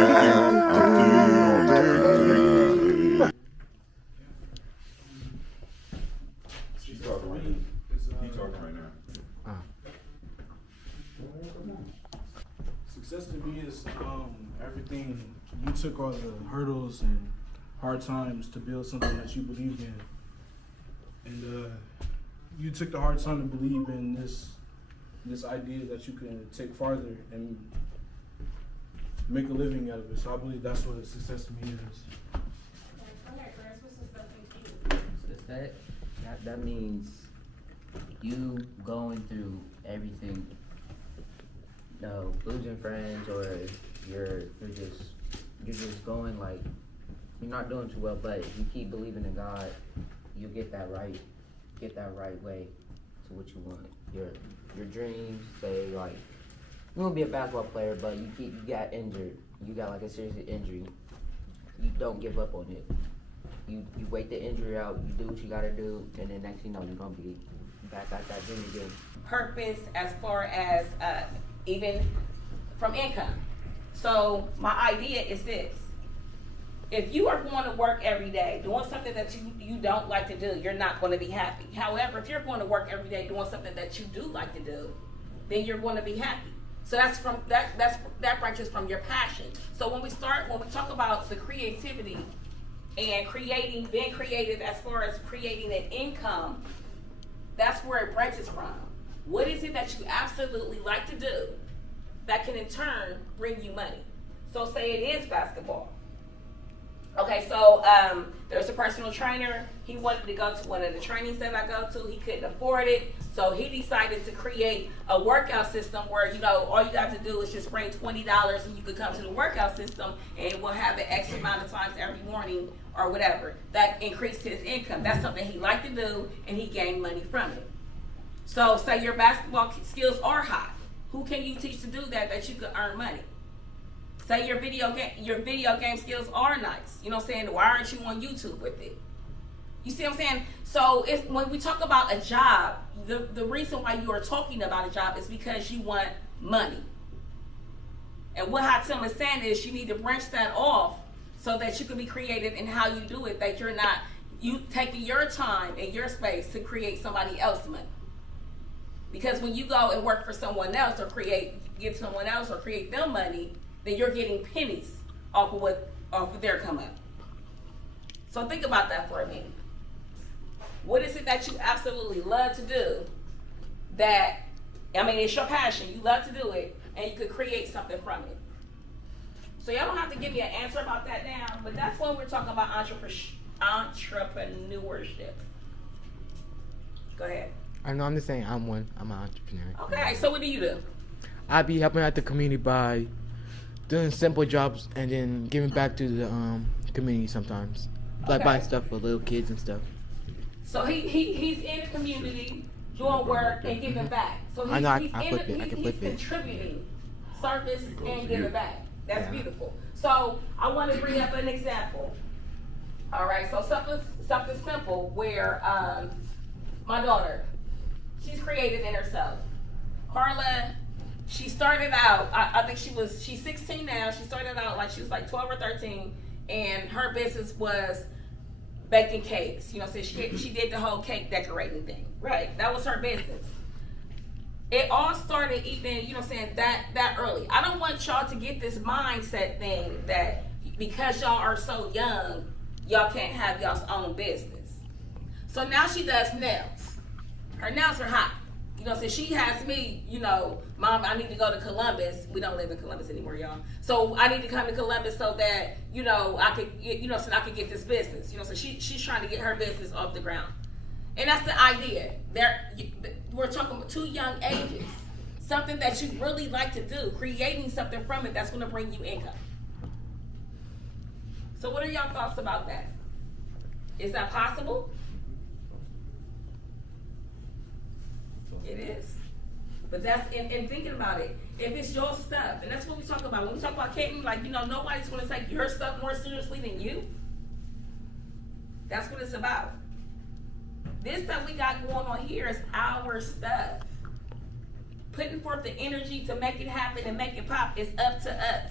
She's talking right now. You talking right now. Success to me is everything you took, all the hurdles and hard times to build something that you believed in, and you took the hard time to believe in this idea that you can take farther and make a living out of it. So I believe that's what success to me is. Success, that means you going through everything. No, losing friends, or you're just going like you're not doing too well, but if you keep believing in God, you'll get that right way to what you want. Your dreams, say like you want to be a basketball player, but you got injured. You got like a serious injury. You don't give up on it. You wait the injury out. You do what you gotta do, and then next thing you know, you're gonna be back at that dream again. Purpose as far as even from income. So my idea is this: if you are going to work every day doing something that you don't like to do, you're not going to be happy. However, if you're going to work every day doing something that you do like to do, then you're going to be happy. So that branches from your passion. So when we talk about the creativity and being creative as far as creating an income, that's where it branches from. What is it that you absolutely like to do that can in turn bring you money? So say it is basketball. Okay, so there's a personal trainer. He wanted to go to one of the trainings that I go to. He couldn't afford it. So he decided to create a workout system where, all you got to do is just bring $20 and you could come to the workout system and we'll have it X amount of times every morning or whatever. That increased his income. That's something he liked to do and he gained money from it. So say your basketball skills are high. Who can you teach to do that you could earn money? Say your video game skills are nice. You know what I'm saying? Why aren't you on YouTube with it? You see what I'm saying? So when we talk about a job, the reason why you are talking about a job is because you want money. And what Hatim is saying is you need to branch that off so that you can be creative in how you do it, that you're not you taking your time and your space to create somebody else's money. Because when you go and work for someone else or give someone else or create them money, then you're getting pennies off of their come up. So think about that for a minute. What is it that you absolutely love to do it's your passion, you love to do it, and you could create something from it. So y'all don't have to give me an answer about that now, but that's when we're talking about entrepreneurship. Go ahead. I know, I'm just saying I'm an entrepreneur. Okay, so what do you do? I be helping out the community by doing simple jobs and then giving back to the community sometimes. Like buying stuff for little kids and stuff. So he's in the community doing work and giving back. So he's contributing service and giving back. That's beautiful. So I want to bring up an example. All right, so something simple where my daughter, she's creative in herself. Carla, she started out, I think she's 16 now. She started out like she was like 12 or 13, and her business was baking cakes. So she did the whole cake decorating thing. Right, that was her business. It all started even, that early. I don't want y'all to get this mindset thing that because y'all are so young, y'all can't have y'all's own business. So now she does nails. Her nails are hot. So she has me, Mom, I need to go to Columbus. We don't live in Columbus anymore, y'all. So I need to come to Columbus so that, I could, so I could get this business. So she's trying to get her business off the ground. And that's the idea. We're talking about 2 young ages. Something that you really like to do, creating something from it that's going to bring you income. So what are y'all thoughts about that? Is that possible? It is. But that's, and thinking about it, if it's your stuff, and that's what we talk about. When we talk about catering, nobody's going to take your stuff more seriously than you. That's what it's about. This stuff we got going on here is our stuff. Putting forth the energy to make it happen and make it pop is up to us.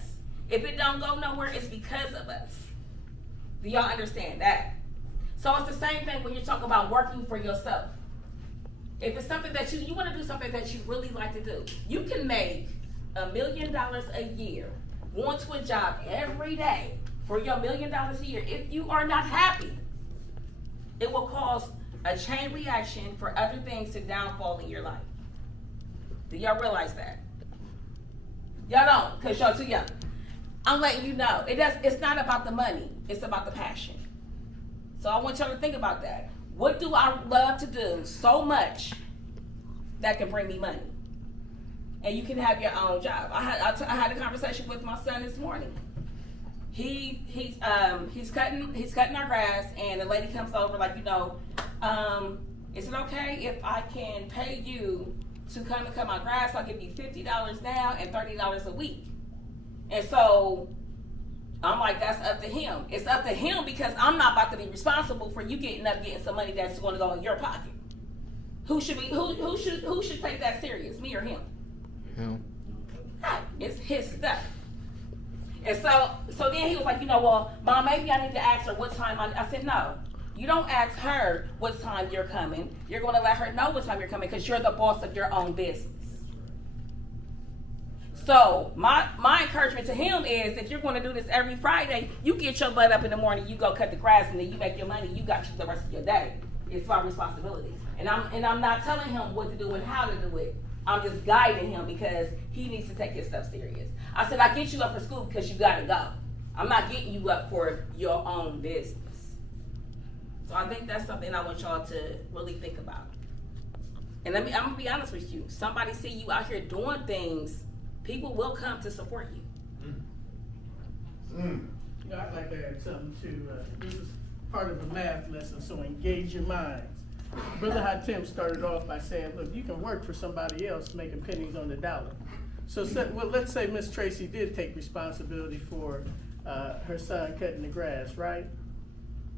If it don't go nowhere, it's because of us. Do y'all understand that? So it's the same thing when you're talking about working for yourself. If it's something that you want to do something that you really like to do, you can make $1 million a year, going to a job every day for your $1 million a year. If you are not happy, it will cause a chain reaction for other things to downfall in your life. Do y'all realize that? Y'all don't, because y'all too young. I'm letting you know. It's not about the money. It's about the passion. So I want y'all to think about that. What do I love to do so much that can bring me money? And you can have your own job. I had a conversation with my son this morning. He's cutting our grass, and the lady comes over like, is it okay if I can pay you to come and cut my grass? I'll give you $50 now and $30 a week. And so I'm like, that's up to him. It's up to him because I'm not about to be responsible for you getting some money that's going to go in your pocket. Who should take that serious, me or him? Him. It's his stuff. And so then he was like, well, Mom, maybe I need to ask her what time I said, no. You don't ask her what time you're coming. You're going to let her know what time you're coming because you're the boss of your own business. So my encouragement to him is, if you're going to do this every Friday, you get your butt up in the morning, you go cut the grass, and then you make your money. You got the rest of your day. It's my responsibility, and I'm not telling him what to do and how to do it. I'm just guiding him because he needs to take his stuff serious. I said, I get you up for school because you got to go. I'm not getting you up for your own business. So I think that's something I want y'all to really think about. And I'm gonna be honest with you. Somebody see you out here doing things, people will come to support you. I'd like to add something too. This is part of the math lesson, so engage your minds. Brother Hatem started off by saying, look, you can work for somebody else making pennies on the dollar. So let's say Miss Tracy did take responsibility for her son cutting the grass, right?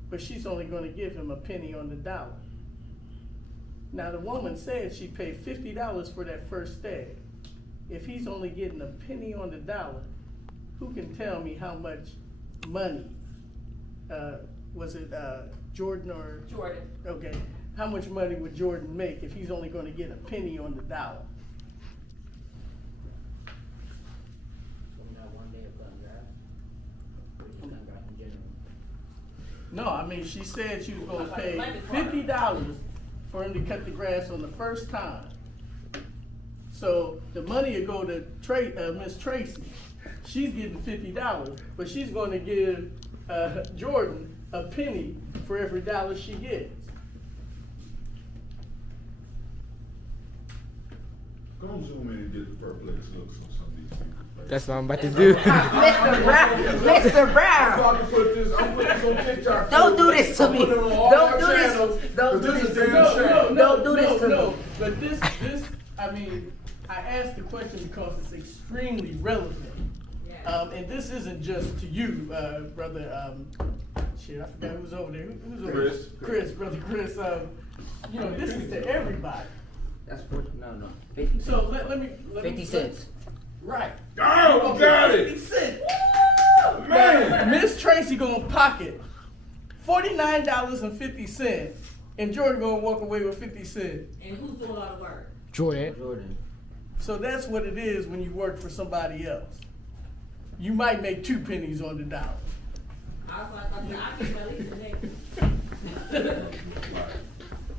But she's only going to give him a penny on the dollar. Now the woman said she paid $50 for that first day. If he's only getting a penny on the dollar, who can tell me how much money, was it Jordan or? Jordan. Okay, how much money would Jordan make if he's only going to get a penny on the dollar? No, I mean, she said she was going to pay $50 for him to cut the grass on the first time. So the money will go to Miss Tracy. She's getting $50, but she's going to give Jordan a penny for every dollar she gets. Go on Zoom in and get the perplex looks on some of these people. That's what I'm about to do. Mr. Brown, Mr. Brown. I'm putting this on TikTok. Don't do this to me. I'm putting it on all Don't my do this. channels, Don't 'cause do this this. is damn shame. Don't do this to me. But this, I mean, I asked the question because it's extremely relevant. And this isn't just to you, brother, shit, I forgot who's over there. Who's over Chris. there? Chris, brother Chris. This is to everybody. That's 40, no, 50 cents. So let me 50 cents. Right. Oh, got it. 50 cents. Man. Miss Tracy gonna pocket $49.50, and Jordan gonna walk away with 50 cents. And who's doing all the work? Jordan. So that's what it is when you work for somebody else. You might make 2 pennies on the dollar. I was like, I think at least a nickel.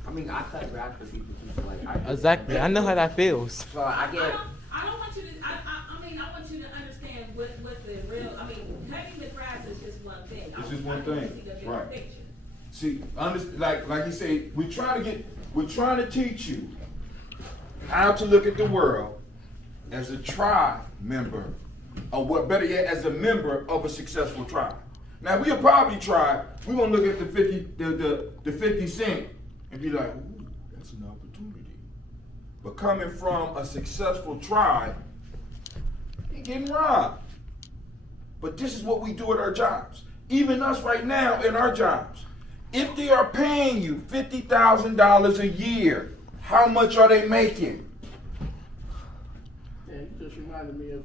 I mean, I cut grass for people too, so like, Exactly. I know how that feels. So I get. I don't want you to. I want you to understand what the real. Cutting the grass is just one thing. It's just one thing, I want you to get right. the picture. See, like you say, we're trying to teach you how to look at the world as a tribe member, or what better yet, as a member of a successful tribe. Now we'll probably try. We're gonna look at the 50 cent and be like, ooh, that's an opportunity. But coming from a successful tribe, you're getting robbed. But this is what we do at our jobs. Even us right now in our jobs. If they are paying you $50,000 a year, how much are they making? Yeah, you just reminded me of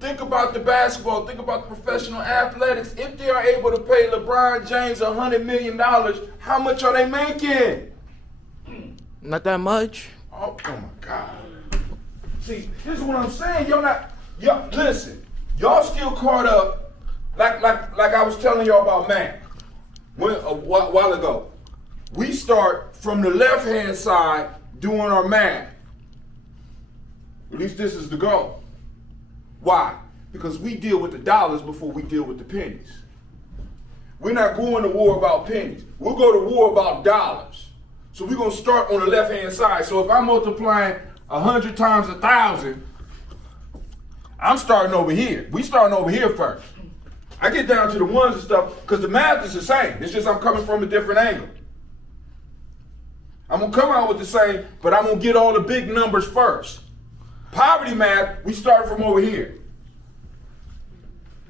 Think about the basketball. Think about the professional athletics. If they are able to pay LeBron James $100 million, how much are they making? Not that much. Oh my God. See, this is what I'm saying. Listen. Y'all still caught up, like I was telling y'all about math a while ago. We start from the left-hand side doing our math. At least this is the goal. Why? Because we deal with the dollars before we deal with the pennies. We're not going to war about pennies. We'll go to war about dollars. So we're going to start on the left-hand side. So if I'm multiplying 100 times 1,000, I'm starting over here. We starting over here first. I get down to the ones and stuff because the math is the same. It's just I'm coming from a different angle. I'm going to come out with the same, but I'm going to get all the big numbers first. Poverty math, we started from over here.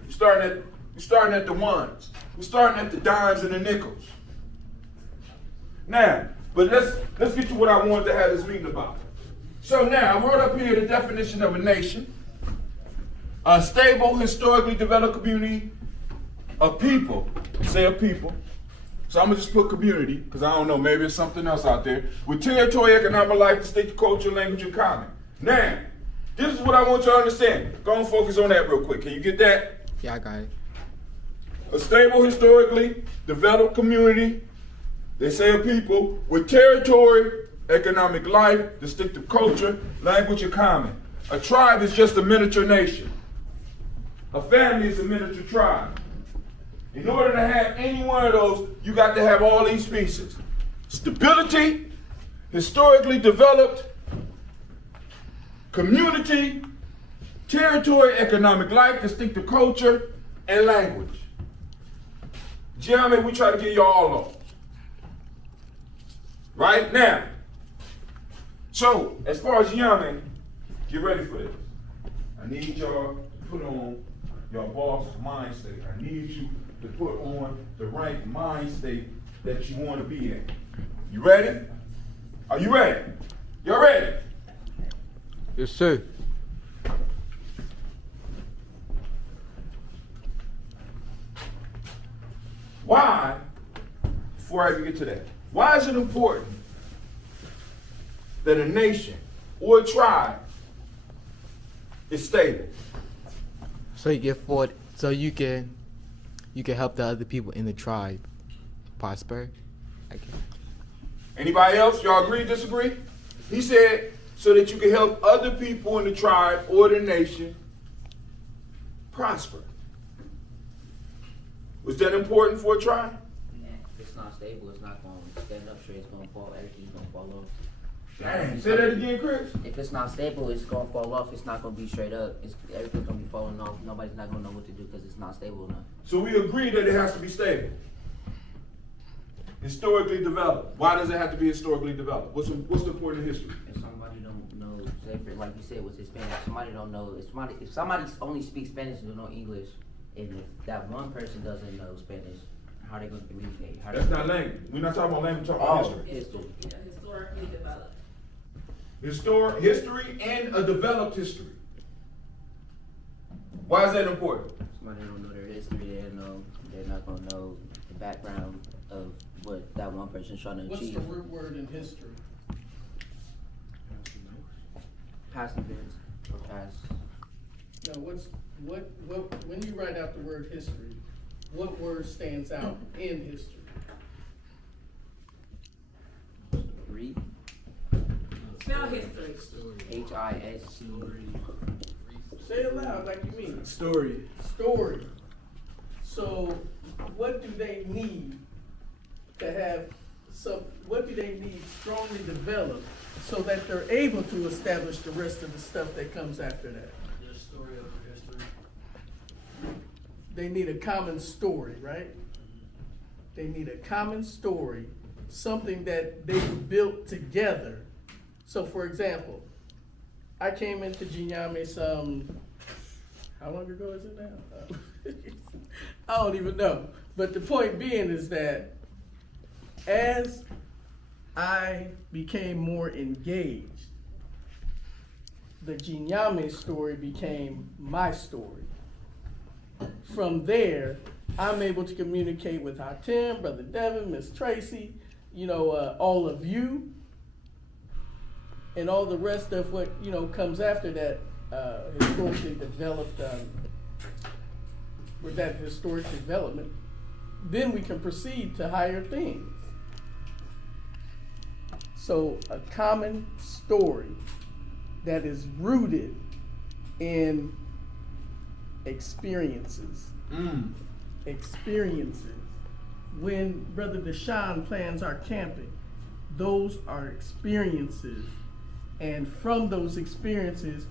We're starting at the ones. We're starting at the dimes and the nickels. Now, but let's get to what I wanted to have this meeting about. So now, I wrote up here the definition of a nation. A stable, historically developed community of people. Say a people. So I'm going to just put community, because I don't know, maybe it's something else out there. With territory, economic life, distinct culture, language, and common. Now, this is what I want you to understand. Go and focus on that real quick. Can you get that? Yeah, I got it. A stable, historically developed community, they say a people, with territory, economic life, distinctive culture, language, and common. A tribe is just a miniature nation. A family is a miniature tribe. In order to have any one of those, you got to have all these pieces. Stability, historically developed, community, territory, economic life, distinctive culture, and language. Gye-Nyame, we try to get you all of them. Right now. So, as far as Gye-Nyame, get ready for this. I need y'all to put on your boss mind state. I need you to put on the right mind state that you want to be in. You ready? Are you ready? You're ready? Yes, sir. Why, before I even get to that, why is it important that a nation or a tribe is stable? So you get forward, so you can help the other people in the tribe prosper. I guess. Anybody else? Y'all agree, disagree? He said, so that you can help other people in the tribe or the nation prosper. Was that important for a tribe? If it's not stable, it's not going to stand up straight. It's going to fall. Everything's going to fall off. Dang, say that again, Chris. If it's not stable, it's going to fall off. It's not going to be straight up. Everything's going to be falling off. Nobody's not going to know what to do because it's not stable enough. So we agree that it has to be stable. Historically developed. Why does it have to be historically developed? What's the important history? If somebody don't know, say for, like you said, with Hispanic, somebody don't know. If somebody only speaks Spanish and don't know English, and if that one person doesn't know Spanish, how are they going to communicate? That's not language. We're not talking about language, we're talking about history. Historically developed. History and a developed history. Why is that important? Somebody don't know their history, they're not going to know the background of what that one person's trying to what's achieve. the root word in history? Past events or past. Now, what when you write out the word history, what word stands out in history? Read. Spell history. HISC. Say it loud like you mean it. Story. Story. So, what do they need to have what do they need strongly developed so that they're able to establish the rest of the stuff that comes after that? The story of the history. They need a common story, right? They need a common story, something that they built together. So, for example, I came into Gye-Nyame how long ago is it now? I don't even know. But the point being is that as I became more engaged, the Gye-Nyame story became my story. From there, I'm able to communicate with Hatem, Brother Devin, Miss Tracy, all of you, and all the rest of what, comes after that historically developed, with that historic development. Then we can proceed to higher things. So a common story that is rooted in experiences. Experiences. When Brother Deshaun plans our camping, those are experiences. And from those experiences,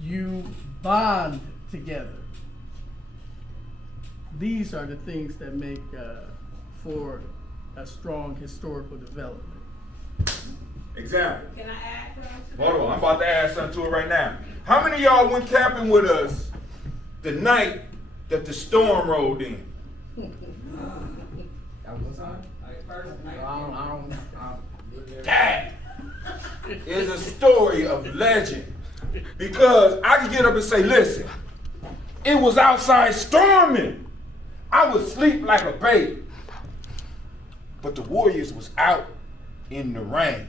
you bond together. These are the things that make for a strong historical development. Example. Can I add something? Hold on, I'm about to add something to it right now. How many of y'all went camping with us the night that the storm rolled in? That is a story of legend. Because I could get up and say, listen, it was outside storming. I would sleep like a baby. But the Warriors was out in the rain.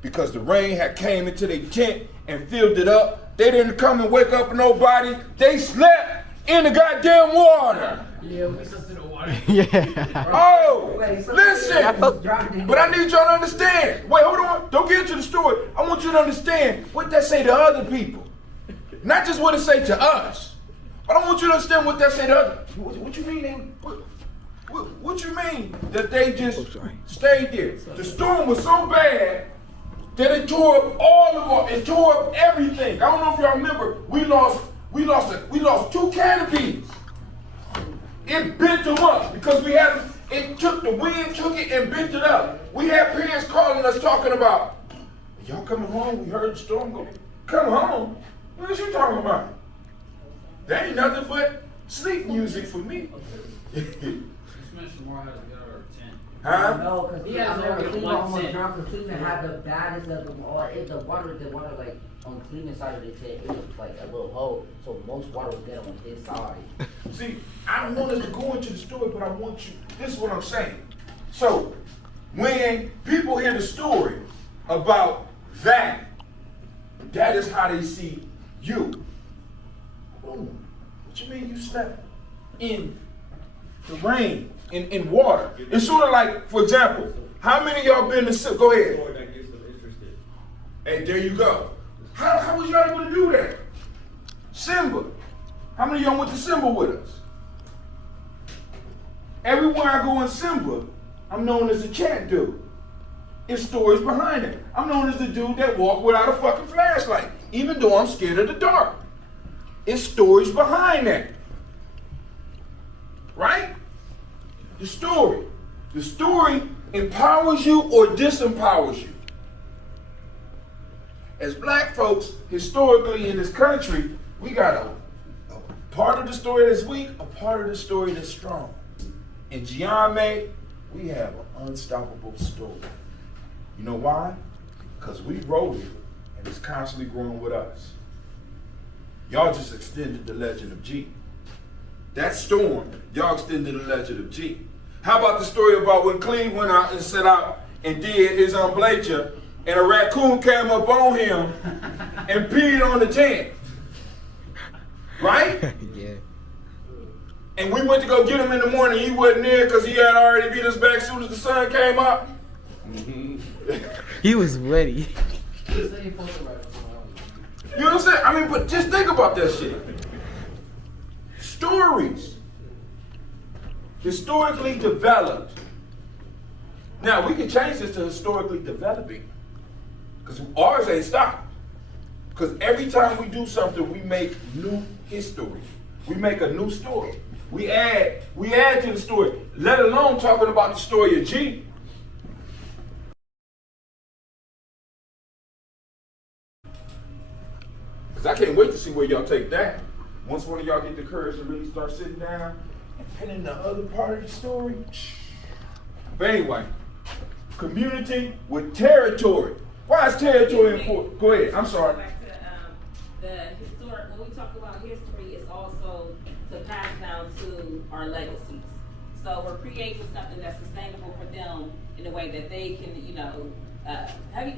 Because the rain had came into their tent and filled it up. They didn't come and wake up nobody. They slept in the goddamn water. Yeah, we slept in the water. Yeah. Oh, listen. But I need y'all to understand. Wait, hold on. Don't get into the story. I want you to understand what that say to other people. Not just what it say to us. But I want you to understand what that say to others. What you mean? What you mean that they just stayed there? The storm was so bad that it tore up it tore up everything. I don't know if y'all remember, we lost 2 canopies. It bent them up because the wind took it and bent it up. We had parents calling us talking about, y'all coming home? We heard the storm go. Come home? What is you talking about? That ain't nothing but sleep music for me. Huh? No, because He has over Cleveland 1 almost cent. drunk. Because Cleveland had the baddest of them all. The water like on Cleveland side of the tent, it was like a little hole. So most water was dead on his side. See, I don't want us to go into the story, but I want you, this is what I'm saying. So, when people hear the story about that is how they see you. Boom. What you mean you slept in the rain, in water? It's sort of like, for example, how many of y'all been to, go ahead. Hey, there you go. How was y'all able to do that? Simba. How many of y'all went to Simba with us? Everywhere I go in Simba, I'm known as a chat dude. It's stories behind it. I'm known as the dude that walked without a fucking flashlight, even though I'm scared of the dark. It's stories behind that. Right? The story. The story empowers you or disempowers you. As black folks, historically in this country, we got a part of the story that's weak, a part of the story that's strong. In Gye-Nyame, we have an unstoppable story. You know why? Because we wrote it, and it's constantly growing with us. Y'all just extended the legend of G. That storm, y'all extended the legend of G. How about the story about when Cleve went out and set out and did his omblature, and a raccoon came up on him and peed on the tent? Right? Yeah. And we went to go get him in the morning. He wasn't there because he had already beat us back as soon as the sun came up. He was ready. You know what I'm saying? I mean, but just think about that shit. Stories. Historically developed. Now, we can change this to historically developing. Because ours ain't stopped. Because every time we do something, we make new history. We make a new story. We add to the story, let alone talking about the story of G. Because I can't wait to see where y'all take that. Once one of y'all get the courage to really start sitting down and penning the other part of the story. But anyway, community with territory. Why is territory important? Go ahead, I'm sorry. Back to talk about history, it's also to pass down to our legacies. So we're creating something that's sustainable for them in a way that they can,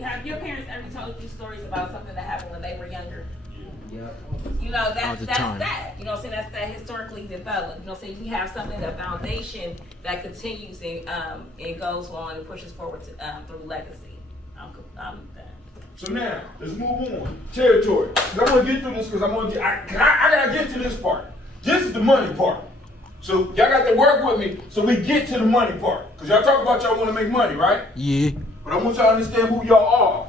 have your parents ever told you stories about something that happened when they were younger? Yep. All That's the time. that. You know what I'm saying? That's that historically developed. You know what I'm saying? We have something, a foundation that continues and goes on and pushes forward through legacy. I'm done. So now, let's move on. Territory. I want to get through this because I gotta get to this part. This is the money part. So y'all got to work with me so we get to the money part. Because y'all talk about y'all want to make money, right? Yeah. But I want y'all to understand who y'all are.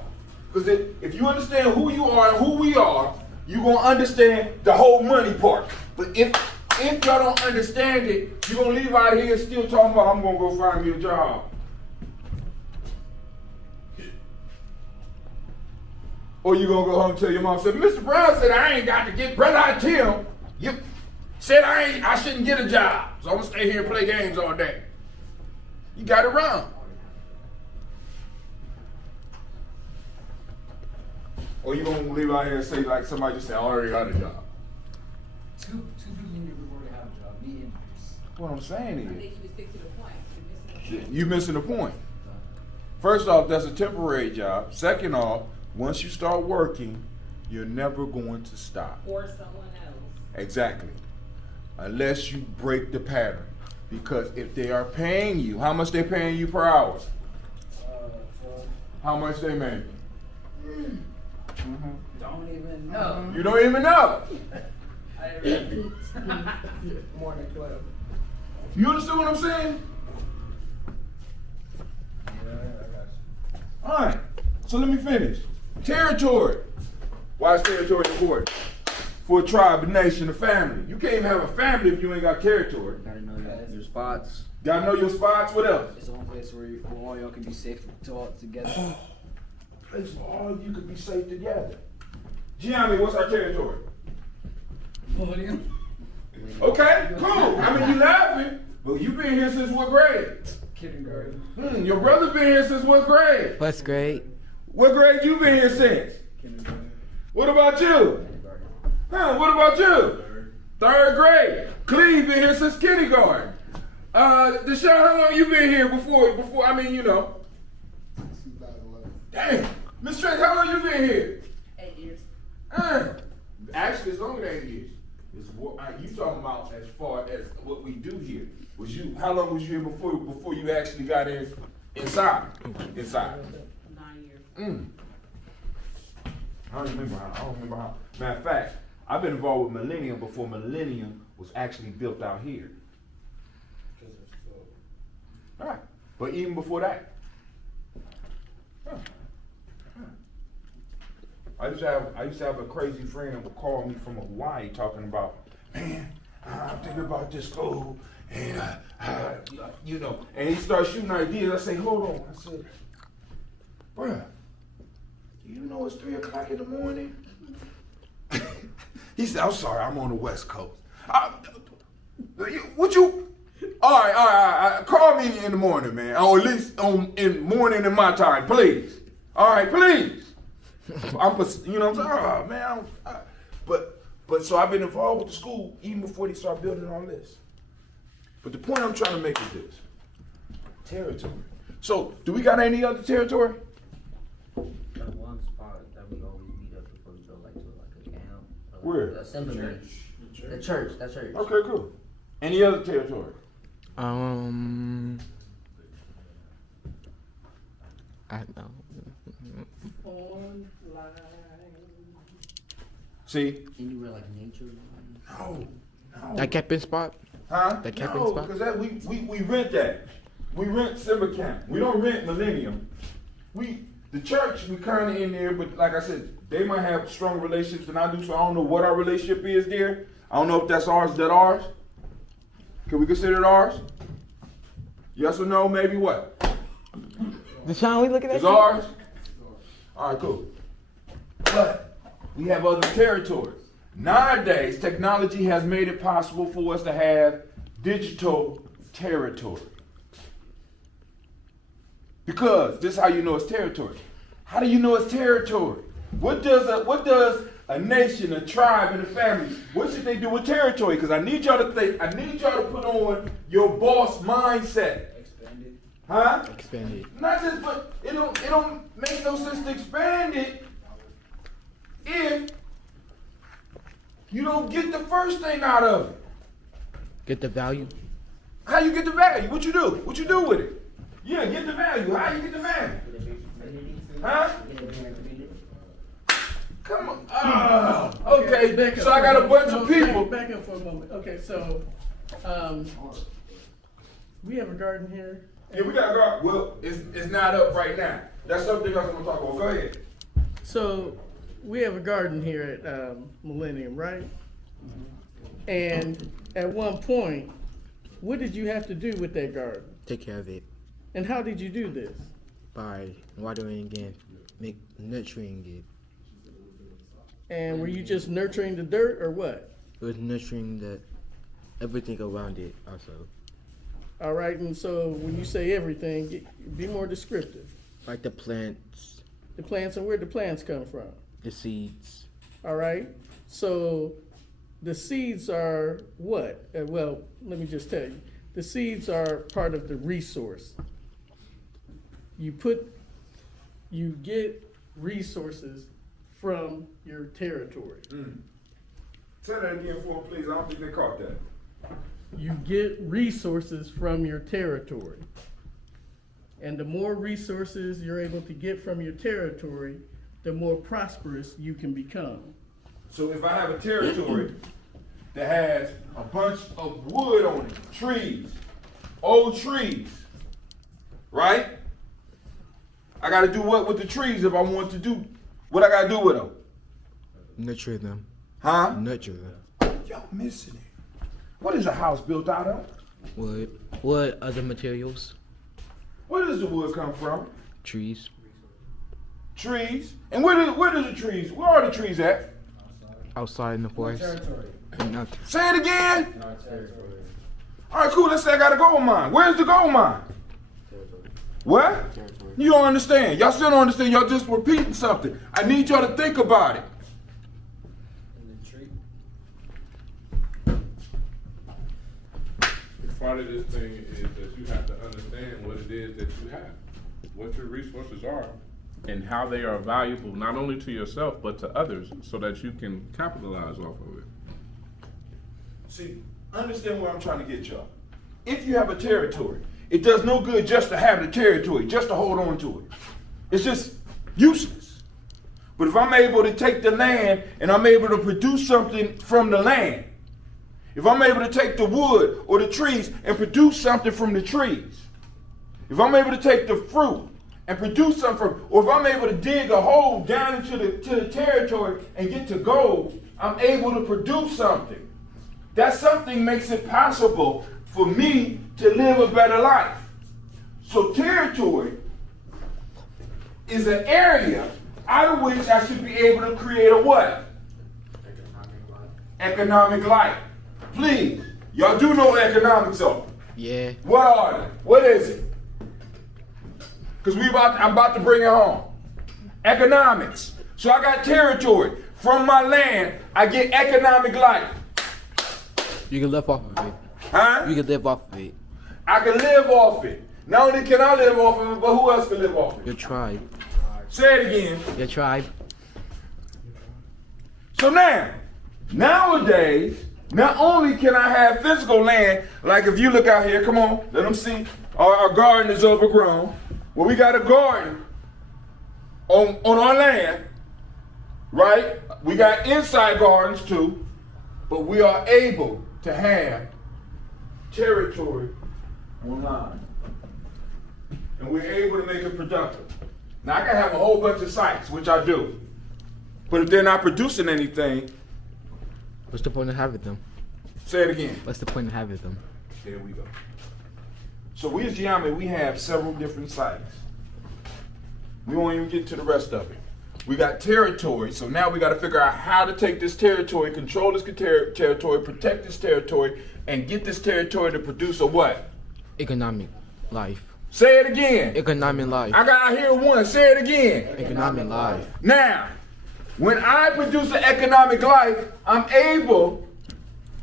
Because if you understand who you are and who we are, you're going to understand the whole money part. But if y'all don't understand it, you're going to leave out here still talking about, I'm going to go find me a job. Or you're going to go home and tell your mom, say, Mr. Brown said I ain't got to get, brother Tim, you said I shouldn't get a job. So I'm going to stay here and play games all day. You got it wrong. Or you gonna leave out here and say like somebody just said, I already got a job. Two people in here before they have a job. Me and What I'm saying I is, think you would stick to the point. you missing the point. First off, that's a temporary job. Second off, once you start working, you're never going to stop. Or someone else. Exactly. Unless you break the pattern. Because if they are paying you, how much they paying you per hour? How much they make? don't even know. You don't even know. More than 12. You understand what I'm saying? All right. So let me finish. Territory. Why is territory important? For a tribe, a nation, a family. You can't even have a family if you ain't got territory. Gotta know your spots. Gotta know your spots. What else? It's the one place where all y'all can be safe to all together. Place where all of you could be safe together. Gye-Nyame, what's our territory? Okay, cool. I mean, you laughing, but you been here since what grade? Kindergarten. Your brother been here since what grade? What's great? What grade you been here since? Kindergarten. What about you? What about you? Third grade. Cleve been here since kindergarten. Deshaun, how long you been here before, I mean, you know. 2011. Damn. Miss Trace, how long you been here? 8 years. Actually, it's longer than 8 years. It's what you talking about as far as what we do here. How long was you here before you actually got inside? 9 years. I don't remember how. Matter of fact, I've been involved with Millennium before Millennium was actually built out here. All right. But even before that. I used to have a crazy friend that would call me from Hawaii talking about, man, I'm thinking about this school, and you know, and he started shooting ideas. I say, hold on. I said, bruh, you know it's 3 o'clock in the morning? He said, I'm sorry, I'm on the West Coast. All right, call me in the morning, man, or at least in morning in my time, please. All right, please. You know what I'm saying? Oh, man. But so I've been involved with the school even before they start building all this. But the point I'm trying to make is this. Territory. So, do we got any other territory? That one spot that we always meet up before we go like to a camp. Or Where? Assembly. The church. That church. Okay, cool. Any other territory? I don't know. Online. See? Anywhere like nature. No. That camping spot? Huh? That camping No, spot? because we rent that. We rent Simba Camp. We don't rent Millennium. The church, we kind of in there, but like I said, they might have stronger relationships than I do, so I don't know what our relationship is there. I don't know if that's ours. Is that ours? Can we consider it ours? Yes or no? Maybe what? Deshaun, we looking at It's you? ours? All right, cool. But we have other territories. Nowadays, technology has made it possible for us to have digital territory. Because this is how you know it's territory. How do you know it's territory? What does a nation, a tribe, and a family. What should they do with territory? Because I need y'all to think, I need y'all to put on your boss mindset. Expand it. Huh? Expand it. Not just, but it don't make no sense to expand it if you don't get the first thing out of it. Get the value. How you get the value? What you do? What you do with it? Yeah, get the value. How you get the value? Huh? Come on. Okay, back up so I got a bunch of no, people. Back up for a moment. Okay, so, we have a garden here. Yeah, we got to go. Well, it's not up right now. That's something else I'm going to talk about. Go ahead. So, we have a garden here at Millennium, right? And at one point, what did you have to do with that garden? Take care of it And how did you do this? by watering it, nurturing it. And were you just nurturing the dirt or what? It was nurturing everything around it also. All right, and so when you say everything, be more descriptive. Like the plants, The plants, and where'd the plants come from? the seeds. All right, so the seeds are what? Well, let me just tell you. The seeds are part of the resource. You get resources from your territory. Say that again for me, please. I don't think they caught that. You get resources from your territory. And the more resources you're able to get from your territory, the more prosperous you can become. So if I have a territory that has a bunch of wood on it, trees, old trees, right? I got to do what with the trees if I want to do? What I got to do with them? Nurture them. Huh? Nurture them. Y'all missing it. What is a house built out of? Wood. What other materials? Where does the wood come from? Trees. Trees. And where are the trees? Where are the trees at? Outside in the forest. Territory. Nothing. Say it again. In our territory. All right, cool. Let's say I got a gold mine. Where's the gold mine? What? You don't understand. Y'all still don't understand. Y'all just repeating something. I need y'all to think about it. In the tree. Part of this thing is that you have to understand what it is that you have, what your resources are, and how they are valuable not only to yourself but to others, so that you can capitalize off of it. See, understand where I'm trying to get y'all. If you have a territory, it does no good just to have the territory, just to hold on to it. It's just useless. But if I'm able to take the land and I'm able to produce something from the land, if I'm able to take the wood or the trees and produce something from the trees, if I'm able to take the fruit and produce something from, or if I'm able to dig a hole down into the territory and get to gold, I'm able to produce something. That something makes it possible for me to live a better life. So territory is an area out of which I should be able to create a what? Economic life. Please, y'all do know what economics are. Yeah. What are they? What is it? Because I'm about to bring it home. Economics. So I got territory. From my land, I get economic life. You can live off of it. Huh? You can live off of it. I can live off it. Not only can I live off of it, but who else can live off of it? Your tribe. Say it again. Your tribe. So now, nowadays, not only can I have physical land, like if you look out here, come on, let them see, our garden is overgrown. Well, we got a garden on our land, right? We got inside gardens too, but we are able to have territory online. And we're able to make it productive. Now, I can have a whole bunch of sites, which I do. But if they're not producing anything, What's the point of having them? say it again. What's the point of having them? There we go. So we as Gye-Nyame, we have several different sites. We won't even get to the rest of it. We got territory, so now we got to figure out how to take this territory, control this territory, protect this territory, and get this territory to produce a what? Economic life. Say it again. Economic life. I hear one. Say it again. Economic life. Now, When I produce an economic life, I'm able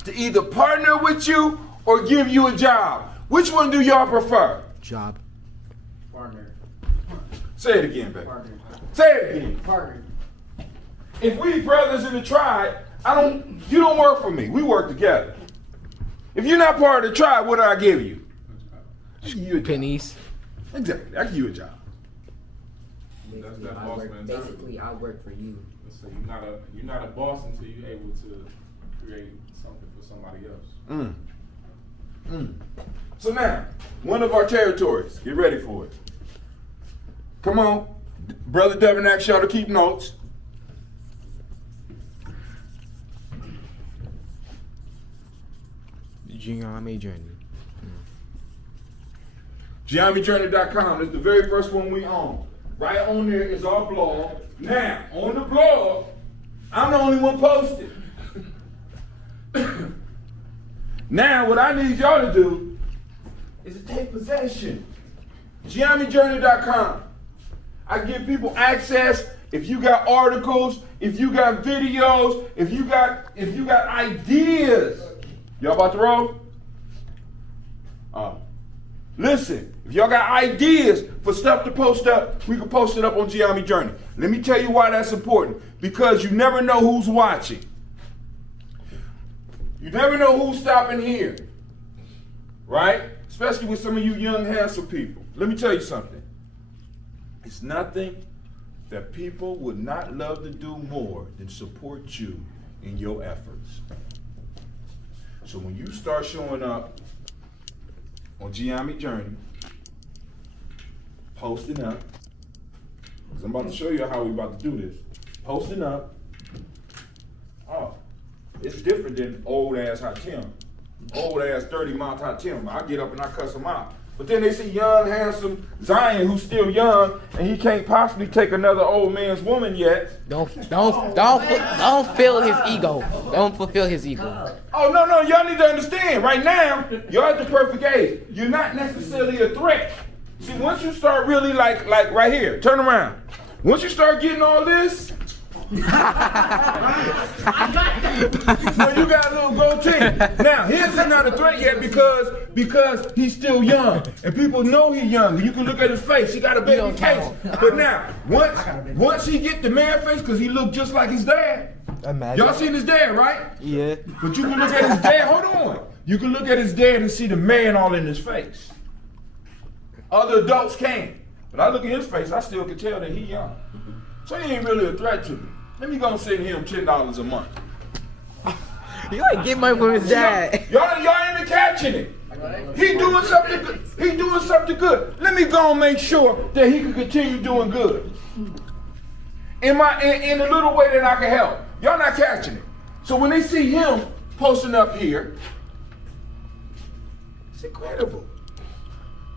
to either partner with you or give you a job. Which one do y'all prefer? Job. Partner. Say it again, baby. Partner. Say it again. Partner. If we brothers in the tribe, you don't work for me. We work together. If you're not part of the tribe, what do I give you? I give you a job. Pennies. Exactly. I give you a job. That's that I boss work, mentality. basically, I work for you. So you're not a boss until you're able to create something for somebody else. So now, one of our territories. Get ready for it. Come on. Brother Devin asked y'all to keep notes. Gye-Nyame journey. Gye-Nyame.com is the very first one we own. Right on there is our blog. Now, on the blog, I'm the only one posted. Now, what I need y'all to do is to take possession. Gye-Nyame.com. I give people access. If you got articles, if you got videos, if you got ideas. Y'all about to roll? Listen, if y'all got ideas for stuff to post up, we can post it up on Gye-Nyame Journey. Let me tell you why that's important. Because you never know who's watching. You never know who's stopping here. Right? Especially with some of you young, handsome people. Let me tell you something. It's nothing that people would not love to do more than support you in your efforts. So when you start showing up on Gye-Nyame Journey, posting up, because I'm about to show you how we about to do this. Posting up. Oh, it's different than old ass Hot Tim. Old ass 30 Mount Hot Tim. I get up and I cuss him out. But then they see young, handsome Zion who's still young and he can't possibly take another old man's woman yet. Don't feel his ego. Don't fulfill his ego. Oh, no, y'all need to understand. Right now, you're at the perfect age. You're not necessarily a threat. See, once you start really like right here, turn around. Once you start getting all this, no, you got a little goatee. Now, his is not a threat yet because he's still young. And people know he's young. You can look at his face. He got a baby face. But now, once he get the man face, because he look just like his dad. Imagine. Y'all seen his dad, right? Yeah. But you can look at his dad. Hold on. You can look at his dad and see the man all in his face. Other adults can't. But I look at his face, I still can tell that he's young. So he ain't really a threat to me. Let me go and send him $10 a month. You like get money from his dad. Y'all ain't even catching it. He doing something good. He doing something good. Let me go and make sure that he can continue doing good. In a little way that I can help. Y'all not catching it. So when they see him posting up here, it's incredible.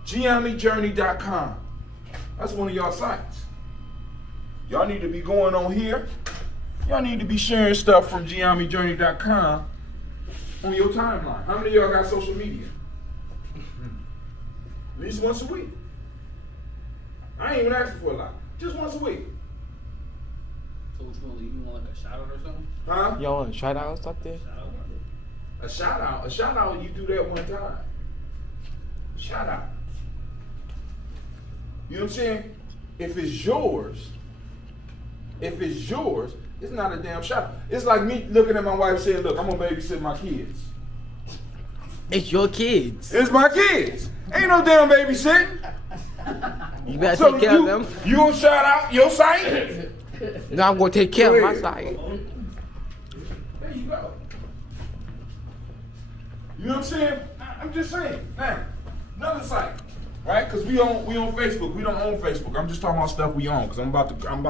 Gye-Nyame.com. That's one of y'all sites. Y'all need to be going on here. Y'all need to be sharing stuff from Gye-Nyame.com on your timeline. How many of y'all got social media? At least once a week. I ain't even asking for a lot. Just once a week. So which one? You want like a shout out or something? Huh? Y'all want to shout out stuff there? A shout out. A shout out, you do that one time. Shout out. You know what I'm saying? If it's yours, it's not a damn shout out. It's like me looking at my wife saying, look, I'm gonna babysit my kids. It's your kids. It's my kids. Ain't no damn babysitting. You better So take care of them. You gonna shout out your site? No, I'm gonna take care of my side. There you go. You know what I'm saying? I'm just saying. Now, another site, right? Because we on Facebook. We don't own Facebook. I'm just talking about stuff we own because I'm about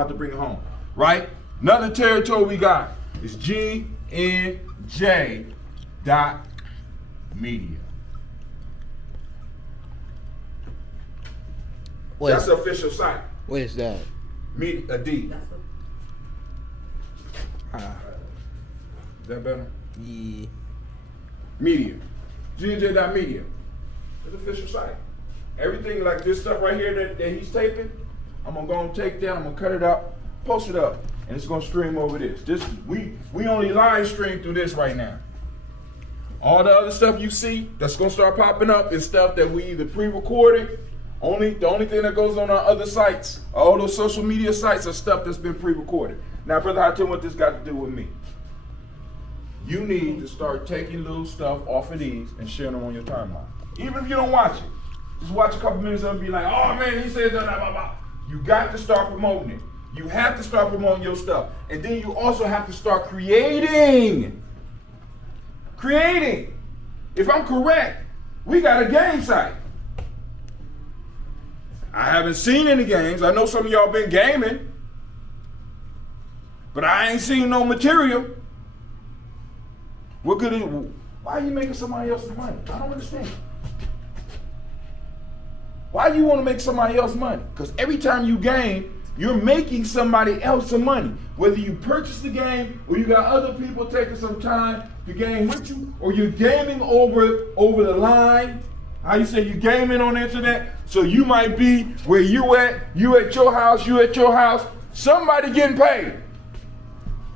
to bring it home, right? Another territory we got is GNJ.media. That's the official site. What is that? Media, a D. Is that better? Yeah. Media. GNJ.media. It's an official site. Everything like this stuff right here that he's taping, I'm gonna go and take that, I'm gonna cut it up, post it up. and it's gonna stream over this. We only live stream through this right now. All the other stuff you see that's gonna start popping up is stuff that we either pre-recorded. The only thing that goes on our other sites, all those social media sites, are stuff that's been pre-recorded. Now, Brother Hatim, what this got to do with me? You need to start taking little stuff off of these and sharing them on your timeline. Even if you don't watch it. Just watch a couple minutes of it and be like, oh man, he said blah, blah, blah. You got to start promoting it. You have to start promoting your stuff. And then you also have to start creating. If I'm correct, we got a game site. I haven't seen any games. I know some of y'all been gaming, but I ain't seen no material. What good is, why are you making somebody else's money? I don't understand. Why do you want to make somebody else money? Because every time you game, you're making somebody else some money. Whether you purchase the game, or you got other people taking some time to game with you, or you're gaming over the line. How you say you gaming on the internet? So you might be where you at your house, somebody getting paid.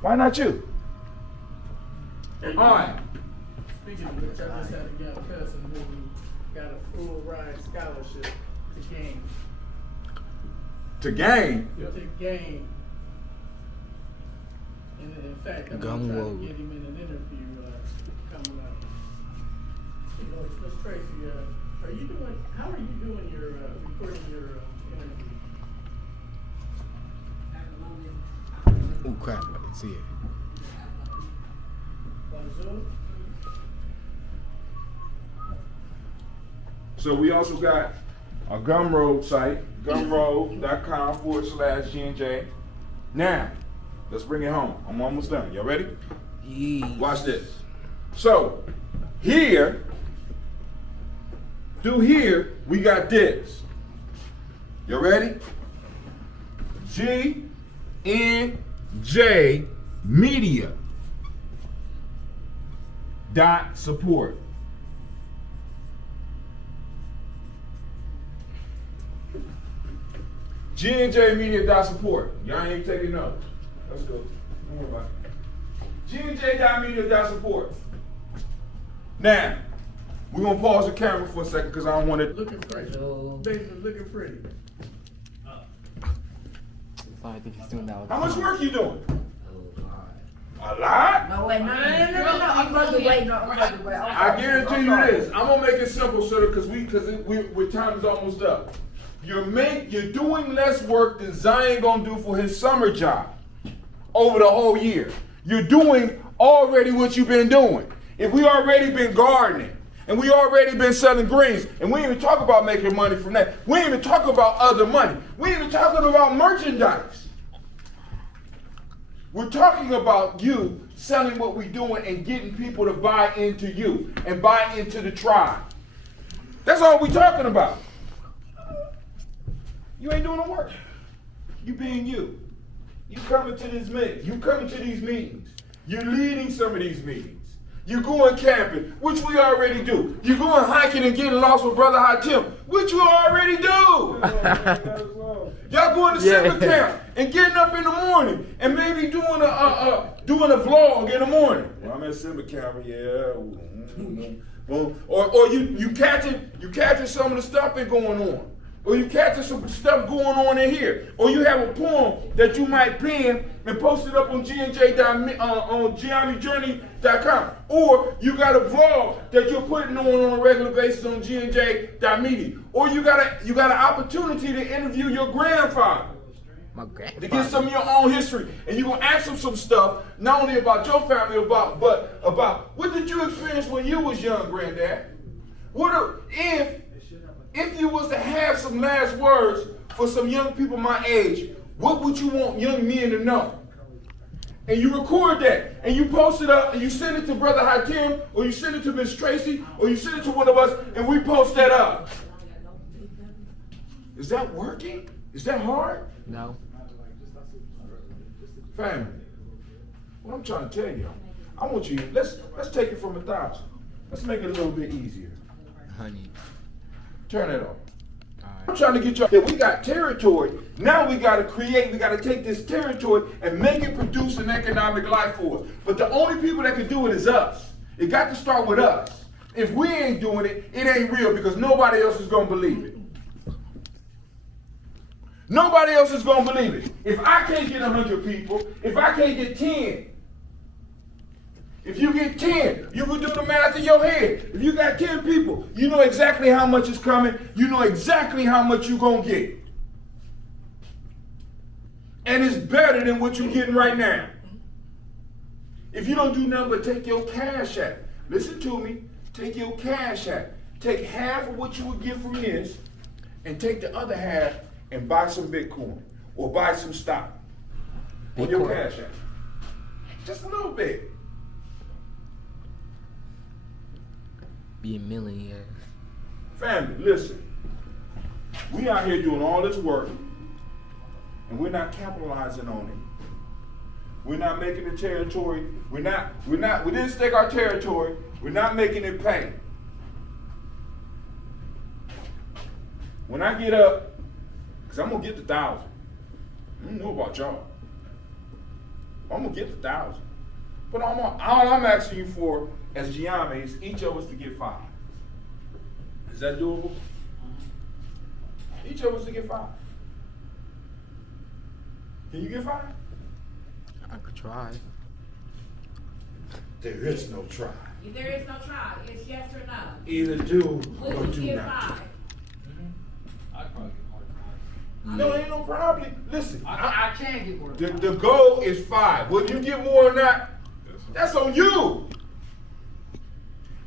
Why not you? All right. Speaking of which, I just had a young cousin who got a full ride scholarship to game. To game? To game. And in fact, I'm Gum trying road. to get him in an interview coming up. Miss Tracy, how are you doing your recording your interview? Oh crap! I didn't see it. On Zoom? So we also got a Gumroad site, gumroad.com/GNJ. Now, let's bring it home. I'm almost done. Y'all ready? Yee. Watch this. So, through here, we got this. You ready? Gye-Nyame Media .support. Gye-Nyame Media .support. Y'all ain't taking notes. Let's go. Don't worry about it. Gye-Nyame Media .support. Now, we're gonna pause the camera for a second because I don't want it. Looking pretty. Basically looking pretty. I think he's doing that. How much work you doing? A lot? No, wait, no. I'm about to wait. I guarantee you this. I'm gonna make it simple, sir, because time is almost up. You're doing less work than Zion gonna do for his summer job over the whole year. You're doing already what you've been doing. If we already been gardening, and we already been selling greens, and we ain't even talk about making money from that. We ain't even talk about other money. We ain't even talking about merchandise. We're talking about you selling what we're doing and getting people to buy into you and buy into the tribe. That's all we're talking about. You ain't doing the work. You being you. You coming to this meeting. You coming to these meetings. You're leading some of these meetings. You going camping, which we already do. You going hiking and getting lost with Brother Hatim, which we already do. Y'all going to summer camp and getting up in the morning and maybe doing a vlog in the morning. Well, I'm at summer camp, yeah. Or you catching some of the stuff that's going on. Or you catching some stuff going on in here. Or you have a poem that you might pen and post it up on GNJ.com. Or you got a vlog that you're putting on a regular basis on GNJ.media. Or you got an opportunity to interview your grandfather. My grandfather. To get some of your own history. And you're going to ask him some stuff, not only about your family, but about what did you experience when you was young, Granddad? If you was to have some last words for some young people my age, what would you want young men to know? And you record that, and you post it up, and you send it to Brother Hatim, or you send it to Miss Tracy, or you send it to one of us, and we post that up. Is that working? Is that hard? No. Family, what I'm trying to tell you, I want you, let's take it from 1,000. Let's make it a little bit easier. Honey. Turn it off. I'm trying to get y'all that we got territory. Now we got to create, we got to take this territory and make it produce an economic life for us. But the only people that can do it is us. It got to start with us. If we ain't doing it, it ain't real because nobody else is going to believe it. Nobody else is going to believe it. If I can't get 100 people, if I can't get 10, if you get 10, you can do the math in your head. If you got 10 people, you know exactly how much is coming. You know exactly how much you're going to get. And it's better than what you're getting right now. If you don't do nothing but take your cash out, listen to me, take your cash out. Take half of what you would get from this and take the other half and buy some Bitcoin or buy some stock on your cash out. Just a little bit. Be a millionaire. Family, listen. We out here doing all this work and we're not capitalizing on it. We're not making the territory, we didn't stake our territory, we're not making it pay. When I get up, because I'm going to get the 1,000. I don't know about y'all. I'm going to get the 1,000. But all I'm asking you for as Gye-Nyame is each of us to get 5. Is that doable? Each of us to get 5. Can you get 5? I could try. There is no try. There is no try. It's yes or no. Either do or Would do you give not. 5? I'd probably get more than 5. No, ain't no problem. Listen, I can get more than 5. the goal is 5. Whether you get more or not, that's on you.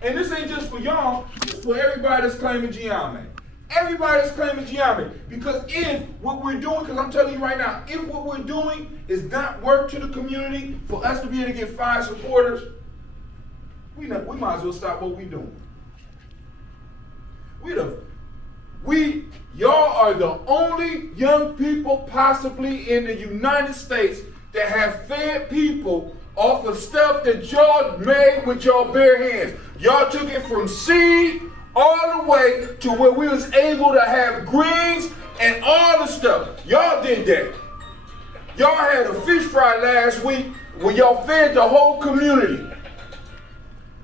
And this ain't just for y'all, it's for everybody that's claiming Gye-Nyame. Everybody that's claiming Gye-Nyame. Because if what we're doing, because I'm telling you right now, if what we're doing is not work to the community for us to be able to get 5 supporters, we might as well stop what we're doing. Y'all are the only young people possibly in the United States that have fed people off of stuff that y'all made with y'all bare hands. Y'all took it from seed all the way to where we was able to have greens and all the stuff. Y'all did that. Y'all had a fish fry last week where y'all fed the whole community.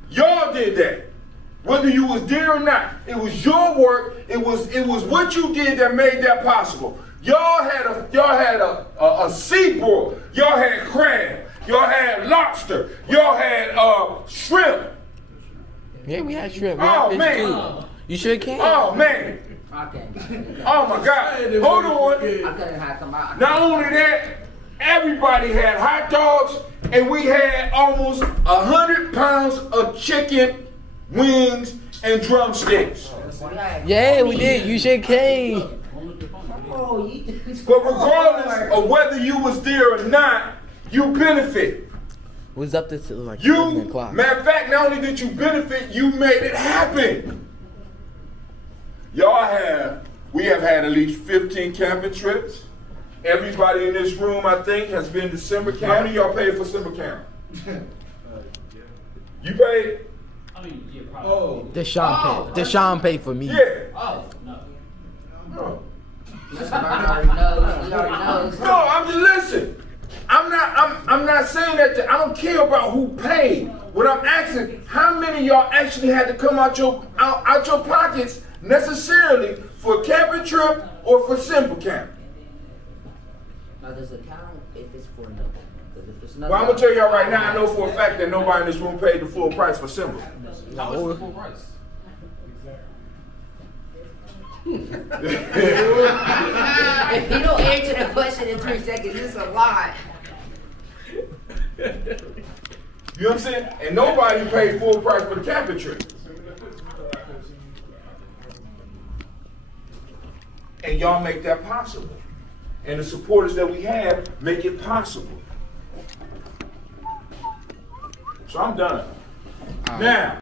Y'all did that. Whether you was there or not, it was your work. It was what you did that made that possible. Y'all had a sea broil. Y'all had crab. Y'all had lobster. Y'all had shrimp. Yeah, we had shrimp. We Oh had fish man. too. You sure can. Oh man. Okay. Oh my God. Hold on. I couldn't have come out. Not only that, everybody had hot dogs, and we had almost 100 pounds of chicken wings and drumsticks. Yeah, we did. You sure can. Oh, you. But regardless of whether you was there or not, you benefit. It was up to like 11 You, o'clock. matter of fact, not only did you benefit, you made it happen. We have had at least 15 camping trips. Everybody in this room, I think, has been to summer camp. How many of y'all paid for summer camp? You paid? I mean, yeah, probably. Oh. Deshaun paid for me. Yeah. Oh, no. Oh. Listen, Mark already knows. He already knows. No, I'm just listen. I'm not saying that I don't care about who paid. What I'm asking, how many of y'all actually had to come out your pockets necessarily for a camping trip or for simple camp? Now, does it count if it's for nothing? Because if it's nothing. Well, I'm gonna tell y'all right now, I know for a fact that nobody in this room paid the full price for simple. How much is the full price? If you don't answer the question in 3 seconds, it's a lie. You know what I'm saying? And nobody paid full price for the camping trip. And y'all make that possible. And the supporters that we have make it possible. So I'm done. Now,